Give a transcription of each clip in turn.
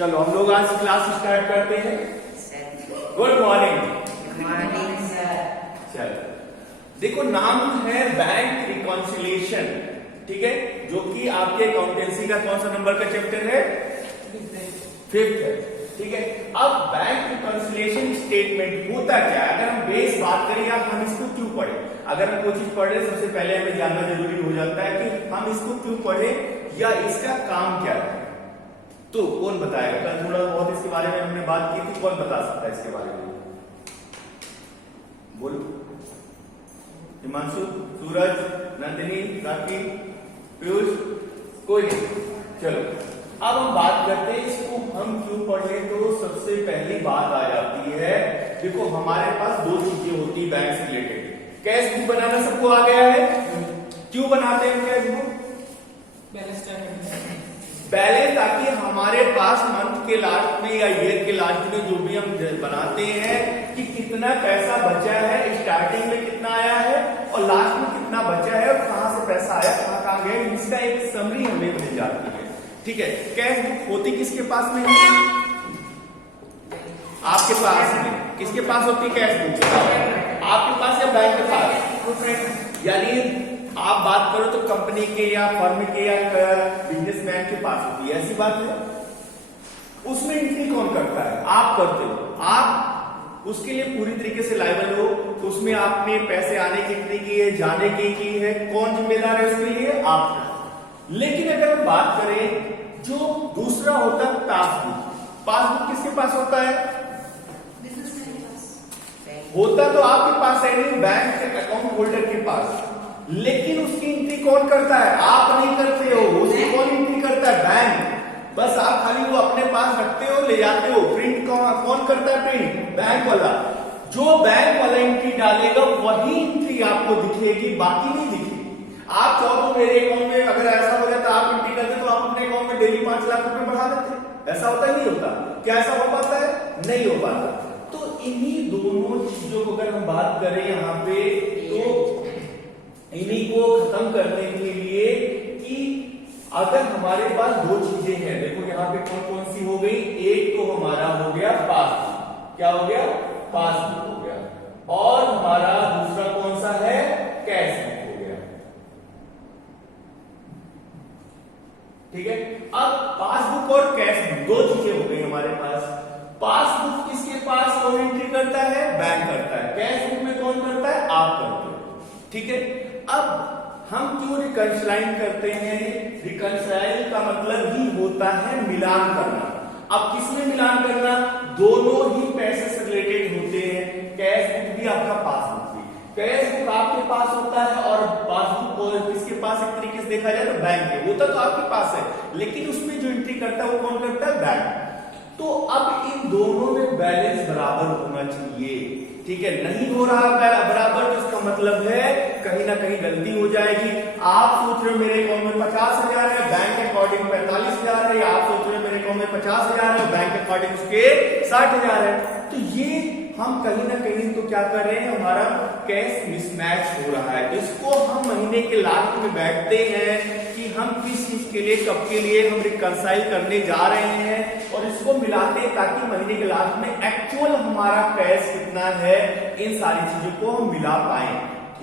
चलो हम लोग आज क्लास स्टार्ट करते हैं। Good morning. Morning sir. चलो देखो, नाम है बैंक रिकॉन्सिलिएशन, ठीक है, जो कि आपके अकाउंटेंसी का कौन सा नंबर का चैप्टर है? 5th है, ठीक है। अब बैंक रिकॉन्सिलिएशन स्टेटमेंट होता क्या है? अगर हम बेस बात करें या हम इसको क्यों पढ़े, अगर हम कोई चीज पढ़ रहे सबसे पहले हमें जानना जरूरी हो जाता है कि हम इसको क्यों पढ़े या इसका काम क्या है। तो कौन बताएगा? कल थोड़ा बहुत इसके बारे में हमने बात की थी, कौन बता सकता है इसके बारे में? बोलो। हिमांशु, सूरज, नंदिनी, राखी, पीयूष, कोई नहीं। चलो अब हम बात करते हैं इसको हम क्यों पढ़े। तो सबसे पहली बात आ जाती है, देखो हमारे पास दो चीजें होती है बैंक से रिलेटेड। कैश बुक बनाना सबको आ गया है? क्यों बनाते हैं कैश बुक? बैलेंस, ताकि हमारे पास मंथ के लास्ट में या ईयर के लास्ट में जो भी हम बनाते हैं कि कितना पैसा बचा है, स्टार्टिंग में कितना आया है और लास्ट में कितना बचा है और कहां से पैसा आया, कहां गया, इसका एक समरी हमें मिल जाती है, ठीक है। कैश बुक होती किसके पास में है? आपके पास में। किसके पास होती है कैश बुक? आपके पास या बैंक के पास? यानी आप बात करो तो कंपनी के या फर्म के या बिजनेसमैन के पास होती है, ऐसी बात है। उसमें एंट्री कौन करता है? आप करते हो। आप उसके लिए पूरी तरीके से लायबल हो, तो उसमें आपने पैसे आने की एंट्री की है, जाने की है, कौन जिम्मेदार है उसके लिए? आप। लेकिन अगर हम बात करें जो दूसरा होता है पासबुक, पासबुक किसके पास होता है? होता तो आपके पास है नहीं, बैंक अकाउंट होल्डर के पास, लेकिन उसकी एंट्री कौन करता है? आप नहीं करते हो, उसकी कौन एंट्री करता है? बैंक। बस आप खाली वो अपने पास रखते हो, ले जाते हो। प्रिंट कौन करता है? प्रिंट बैंक वाला। जो बैंक वाला एंट्री डालेगा वही एंट्री आपको दिखेगी, बाकी नहीं दिखेगी। आप चाहो तो मेरे अकाउंट में अगर ऐसा हो जाता, आप एंट्री करते तो आप अपने अकाउंट में डेली 5 लाख रुपए बढ़ा देते। ऐसा होता नहीं होता? क्या ऐसा हो पाता है? नहीं हो पाता। तो इन्हीं दोनों चीजों को अगर हम बात करें यहाँ पे, तो इन्हीं को खत्म करने के लिए कि अगर हमारे पास दो चीजें हैं, देखो यहाँ पे कौन कौन सी हो गई। एक तो हमारा हो गया पासबुक, क्या हो गया? पासबुक हो गया। और हमारा दूसरा कौन सा है? कैश बुक हो गया, ठीक है। अब पासबुक और कैश बुक दो चीजें हो गई हमारे पास। पासबुक किसके पास कौन एंट्री करता है? बैंक करता है। कैश बुक में कौन करता है? आप करते हो, ठीक है। अब हम क्यों रिकंसाइल करते हैं? रिकंसाइल का मतलब ही होता है मिलान करना। अब किसमें मिलान करना? दोनों ही पैसे से रिलेटेड होते हैं। कैश बुक भी आपका, पासबुक भी। कैश बुक आपके पास होता है और पासबुक और किसके पास? एक तरीके से देखा जाए तो बैंक के, वो तो आपके पास है, लेकिन उसमें जो एंट्री करता है वो कौन करता है? बैंक। तो अब इन दोनों में बैलेंस बराबर होना चाहिए, ठीक है। नहीं हो रहा बराबर, तो इसका मतलब है कहीं ना कहीं गलती हो जाएगी। आप सोच रहे हो मेरे अकाउंट में 50,000 है, बैंक के अकॉर्डिंग 45,000 है, या आप सोच रहे हो मेरे अकाउंट में 50,000 है, बैंक के अकॉर्डिंग उसके 60,000 है। तो ये हम कहीं ना कहीं तो क्या कर रहे हैं, हमारा कैश मिसमैच हो रहा है। इसको हम महीने के लास्ट में बैठते हैं कि हम किस चीज के लिए, कब के लिए हम रिकंसाइल करने जा रहे हैं और इसको मिलाते हैं ताकि महीने के लास्ट में एक्चुअल हमारा कैश कितना है, इन सारी चीजों को हम मिला पाए।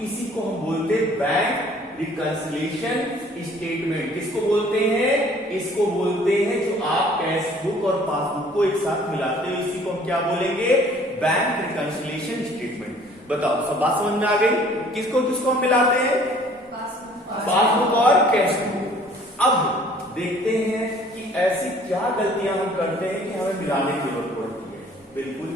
इसी को हम बोलते हैं बैंक रिकंसिलिएशन स्टेटमेंट। किसको बोलते हैं? इसको बोलते हैं जो आप कैश बुक और पासबुक को एक साथ मिलाते हो, इसी को हम क्या बोलेंगे? Bank reconciliation statement. बताओ, सब बात समझ में आ गई? किसको किसको हम मिलाते हैं? पासबुक और कैश बुक। अब देखते हैं कि ऐसी क्या गलतियां हम करते हैं कि हमें मिलाने की जरूरत पड़ती है। बिल्कुल,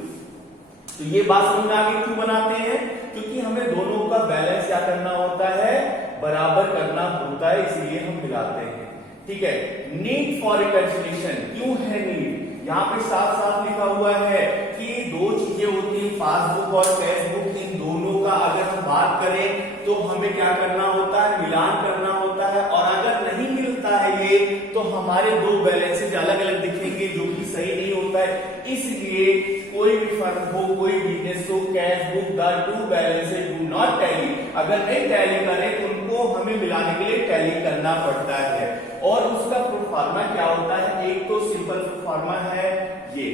तो ये बात समझ में आ गई क्यों बनाते हैं? क्योंकि हमें दोनों का बैलेंस क्या करना होता है? बराबर करना होता है, इसलिए हम मिलाते हैं, ठीक है। नीड फॉर रिकंसिलिएशन, क्यों है नीड? यहाँ पे साफ साफ लिखा हुआ है कि दो चीजें होती है, पासबुक और कैश बुक। इन दोनों का अगर हम बात करें तो हमें क्या करना होता है? मिलान करना होता है। और अगर नहीं मिलता है ये, तो हमारे दो बैलेंसेज अलग अलग दिखेंगे, जो कि सही नहीं होता है। इसलिए कोई भी फर्म हो, कोई बिजनेस हो, cash book the two balances do not tally. अगर नहीं टैली करें तो उनको हमें मिलाने के लिए टैली करना पड़ता है और उसका फॉर्मा क्या होता है, एक तो सिंपल फॉर्मा है ये,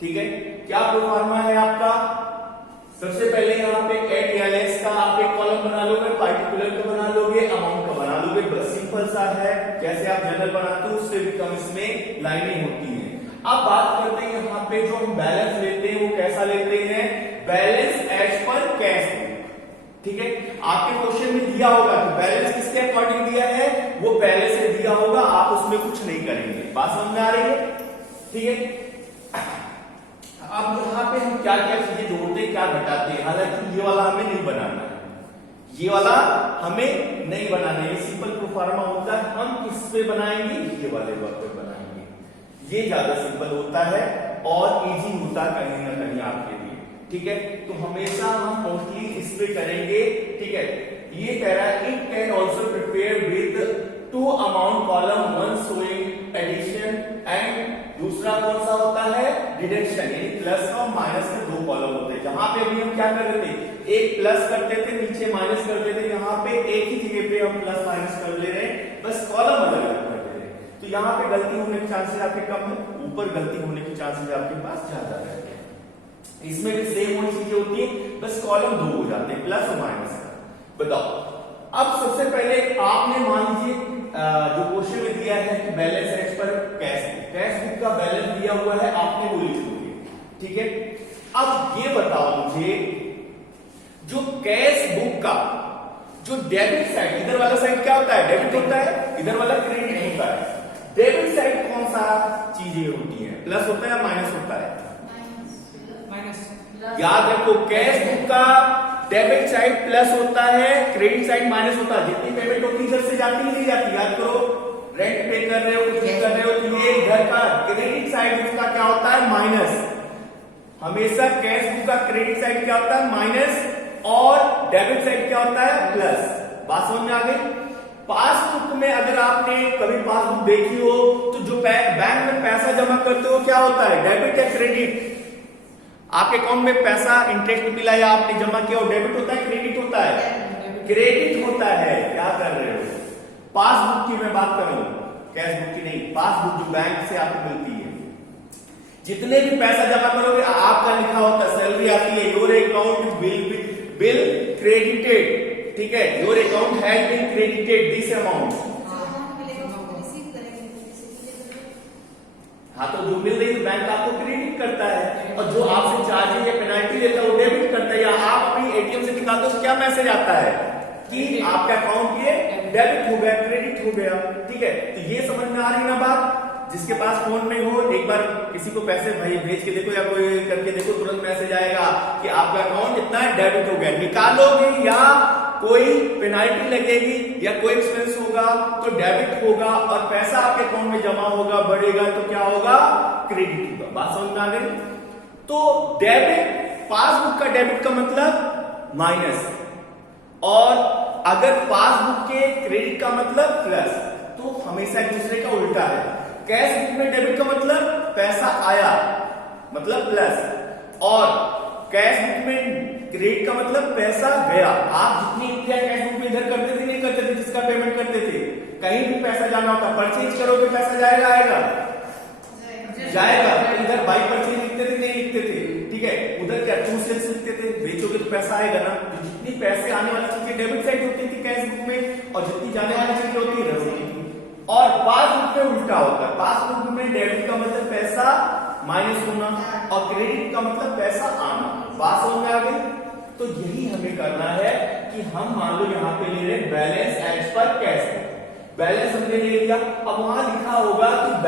ठीक है। क्या फॉर्मा है आपका, सबसे पहले यहाँ पे एट या लेस का आप एक कॉलम बना लोगे, पार्टिकुलर का बना लोगे, अमाउंट का बना लोगे, बस सिंपल सा है, जैसे आप जनरल बनाते हो उससे भी कम इसमें लाइनें होती हैं। अब बात करते हैं यहाँ पे जो हम बैलेंस लेते हैं वो कैसा लेते हैं, बैलेंस एज पर कैश, ठीक है। आपके क्वेश्चन में दिया होगा कि बैलेंस किसके अकॉर्डिंग दिया है, वो पहले से दिया होगा, आप उसमें कुछ नहीं करेंगे, बात समझ में आ रही है, ठीक है। अब यहाँ पे हम क्या क्या चीजें जोड़ते हैं, क्या घटाते हैं, हालांकि ये वाला हमें नहीं बनाना है, ये वाला हमें नहीं बनाना है, ये सिंपल प्रोफार्मा होता है, हम किस पे बनाएंगे, ये वाले वर्क पे बनाएंगे, ये ज्यादा सिंपल होता है और इजी होता है कहीं ना कहीं आपके लिए, ठीक है। तो हमेशा हम मोस्टली इस पे करेंगे, ठीक है। ये कह रहा है it can also prepare with two amount column, one showing addition and दूसरा कौन सा होता है, डिडक्शन, यानी प्लस और माइनस के दो कॉलम होते हैं। जहां पे अभी हम क्या कर रहे थे, एक प्लस करते थे, नीचे माइनस करते थे, यहाँ पे एक ही जगह पे हम प्लस माइनस कर ले रहे हैं, बस कॉलम अलग अलग कर ले रहे हैं। तो यहाँ पे गलती होने के चांसेस आपके कम है, ऊपर गलती होने के चांसेस आपके पास ज्यादा रहते हैं। इसमें भी सेम वही चीजें होती है, बस कॉलम दो हो जाते हैं, प्लस और माइनस का। बताओ, अब सबसे पहले आपने मान लीजिए जो क्वेश्चन में दिया है कि balance as per cash book का बैलेंस दिया हुआ है, आपने वो लिख लोगे, ठीक है। अब ये बताओ मुझे, जो कैश बुक का जो डेबिट साइड, इधर वाला साइड क्या होता है, डेबिट होता है, इधर वाला क्रेडिट होता है। डेबिट साइड कौन सा चीजें होती है, प्लस होता है या माइनस होता है, माइनस। याद रखो, कैश बुक का डेबिट साइड प्लस होता है, क्रेडिट साइड माइनस होता है। जितनी पेमेंट होती है इधर से जाती नहीं जाती, याद करो, रेंट पे कर रहे हो, कुछ कर रहे हो, तो ये घर का क्रेडिट साइड उसका क्या होता है, माइनस। हमेशा कैश बुक का क्रेडिट साइड क्या होता है, माइनस, और डेबिट साइड क्या होता है, प्लस। बात समझ में आ गई। पासबुक में अगर आपने कभी पासबुक देखी हो तो जो बैंक में पैसा जमा करते हो क्या होता है, डेबिट या क्रेडिट। आपके अकाउंट में पैसा इंटरेस्ट मिला या आपने जमा किया, और डेबिट होता है क्रेडिट होता है, क्रेडिट होता है। क्या कर रहे हो, पासबुक की मैं बात कर रहा हूं, कैश बुक की नहीं, पासबुक जो बैंक से आपको मिलती है। जितने भी पैसा जमा करोगे आपका लिखा होता है, सैलरी आती है, योर अकाउंट बिल क्रेडिटेड, ठीक है, your account has been credited this amount. हाँ, तो जो मिल रही है बैंक आपको क्रेडिट करता है, और जो आपसे चार्ज या पेनाल्टी लेता है वो डेबिट करता है। या आप अपनी एटीएम से निकालते हो तो क्या मैसेज आता है कि आपका अकाउंट ये डेबिट हो गया, क्रेडिट हो गया, ठीक है। तो ये समझ में आ रही ना बात। जिसके पास फोन में हो, एक बार किसी को पैसे भाई भेज के देखो या कोई करके देखो, तुरंत मैसेज आएगा कि आपका अकाउंट इतना डेबिट हो गया। निकालोगे या कोई पेनाल्टी लगेगी या कोई एक्सपेंस होगा तो डेबिट होगा, और पैसा आपके अकाउंट में जमा होगा, बढ़ेगा तो क्या होगा, क्रेडिट होगा। बात समझ में आ गई। तो डेबिट, पासबुक का डेबिट का मतलब माइनस, और अगर पासबुक के क्रेडिट का मतलब प्लस, तो हमेशा एक दूसरे का उल्टा है। कैश बुक में डेबिट का मतलब पैसा आया, मतलब प्लस, और कैश बुक में क्रेडिट का मतलब पैसा गया। आप जितनी इंडिया कैश बुक में इधर करते थे नहीं करते थे, जिसका पेमेंट करते थे, कहीं भी पैसा जाना होता, परचेज करोगे पैसा जाएगा, आएगा जाएगा। इधर बाई परचेज लिखते थे नहीं लिखते थे, ठीक है, उधर क्या टू सेल्स लिखते थे, बेचोगे तो पैसा आएगा ना। तो जितनी पैसे आने वाली चीजें डेबिट साइड होती थी कैश बुक में, और जितनी जाने वाली चीजें होती है। और पासबुक में उल्टा होता है, पासबुक में डेबिट का मतलब पैसा माइनस होना, और क्रेडिट का मतलब पैसा आना। बात समझ में आ गई। तो यही हमें करना है कि हम मान लो यहाँ पे ले रहे balance as per cash, balance हमने ले लिया, अब वहां लिखा होगा कि